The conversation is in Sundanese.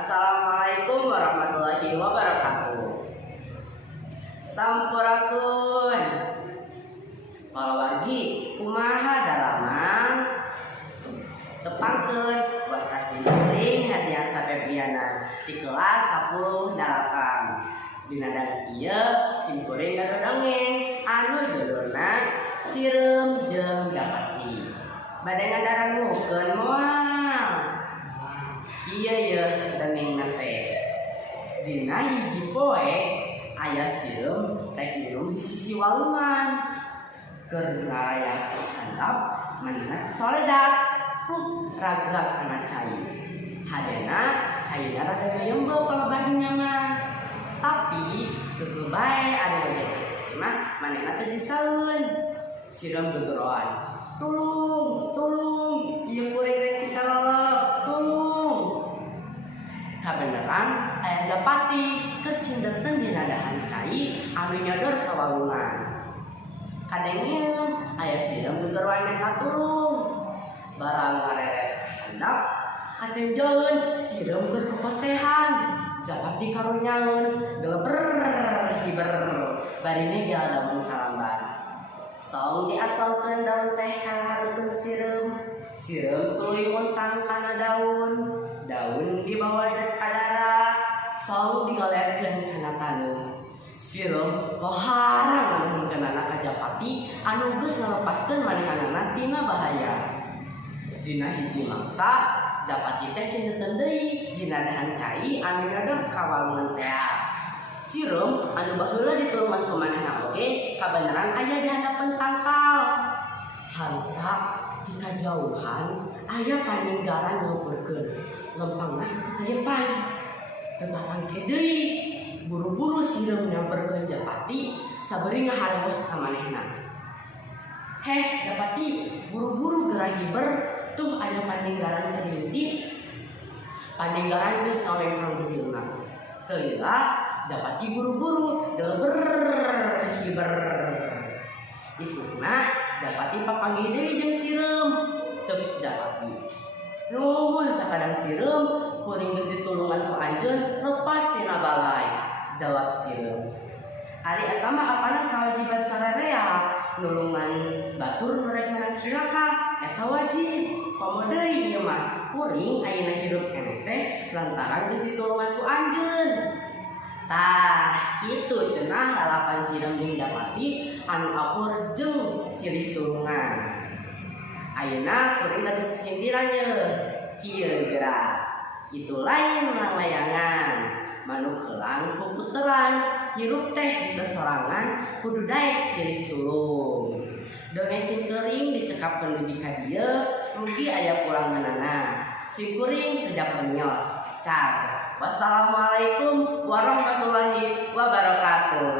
Assalamualaikum warahmatullahi wabarakatuh. Sampurasun. Pawargi kumaha dalaman tepangkeun wasta simkuring hadiah sapepiana di kelas 10 dalapan. Dina dang ieu simkuring gado dongeng anu judulna Sireum jeung Japati. Bade ngadarangukeun moal. Ieu ye dongengna teh. Dina hiji poe aya sireum teh minum di sisi walungan. Keur ngarayak handap manehna soledat ragrag kana cai. Hadena caina rada ngeumbeuh kalebadina mah. Tapi teu bae ada lagi mah manehna teh disaeun. Sireum gegeroan. Tulung, ieu kuring rek kita lolok, tulung. Kabeneran aya Japati keur cindeuten dina dahan kai anu nyodor ka walungan. Kadengin aya sireum gegeroan eta tulung. Barang ngareret handap katenjeun sireum keur kepesehan. Japati karunyaeun geleber hiber barine ge daun salambar. Song diasalkeun daun teh kaharukeun sireum tuluy wontang kana daun dibawa ka darah song digolerkeun kana taneuh. Sireum koharang nunkeunana ka Japati anu geus ngalepaskeun manehanana tina bahaya. Dina hiji mangsa Japati teh cindeuten deui dina dahan kai anu nyodor ka walungan teh. Sireum anu baheula ditulungan ku manehna oge kabeneran aya di handapeun tangkal. Harita di kajauhan aya paninggaran nyeupeurkeun lempangna ke keteuyepan. Tetatangke deui buru-buru sireum nyamperkeun Japati sabari ngaharewos ka manehna. Heh Japati, buru-buru geura hiber tuh aya paninggaran ka dieu. Paninggaran geus ngawengkang bibirna. Teu lila Japati buru-buru deuber hiber. Isukna Japati papanggih deui jeung sireum. Ceuk Japati. Nuhun sakadang sireum, kuring geus ditulungan ku anjeun lepas tina balai. Jawab sireum. Ari eta mah apana kawajiban sararea nulungan batur nu rek meunang cilaka eta wajib. Komo deui ieu mah kuring ayeuna hirup keneh teh lantaran geus ditulungan ku anjeun. Tah, kitu cenah lalapan sireum jeung Japati anu apur jeung silih tulungan. Ayeuna kuring geus sindiran ye. Kieu geura. Itu lain layangan. Manuk heulang ku puteran, hirup teh teu sorangan kudu daek silih tulung. Dongeng simkuring dicekapkeun di ka dieu, mugi aya pulanganana. Simkuring sedap menyos. Car. Wassalamualaikum warahmatullahi wabarakatuh.